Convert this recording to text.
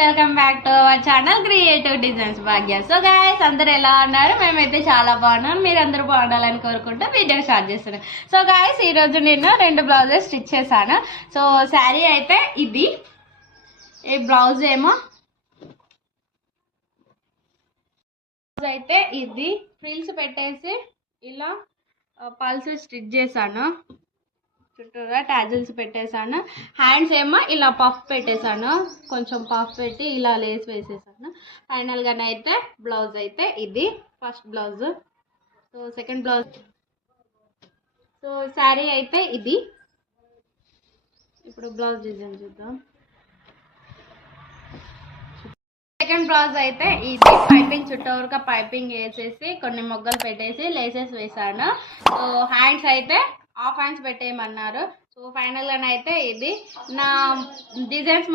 Welcome back to our channel creative designs Bhagya. So guys అందరు ఎలా ఉన్నారు? మేమైతే చాలా బాగున్నాం. మీరు అందరూ బాగుండాలని కోరుకుంటూ వీడియో స్టార్ట్ చేస్తున్నాం. సో గాయస్ ఈరోజు నేను 2 బ్లౌజెస్ స్టిచ్ చేశాను. సో శారీ అయితే ఇది, ఈ బ్లౌజ్ ఏమో అయితే ఇది ఫ్రిల్స్ పెట్టేసి ఇలా పల్స్ స్టిచ్ చేశాను. చుట్టూరా టాజిల్స్ పెట్టేశాను. హ్యాండ్స్ ఏమో ఇలా పఫ్ పెట్టేశాను, కొంచెం పఫ్ పెట్టి ఇలా లేస్ వేసేసాను. ఫైనల్గానే అయితే బ్లౌజ్ అయితే ఇది first blouse. So second blouse, so sari అయితే ఇది. ఇప్పుడు బ్లౌజ్ డిజైన్ చూద్దాం. సెకండ్ బ్లౌజ్ అయితే ఇది పైపింగ్ చుట్టూరుగా పైపింగ్ వేసేసి కొన్ని మొగ్గలు పెట్టేసి లేసెస్ వేసాను. సో హ్యాండ్స్ అయితే హాఫ్ హ్యాండ్స్ పెట్టేయమన్నారు. సో ఫైనల్గానే అయితే ఇది నా డిజైన్స్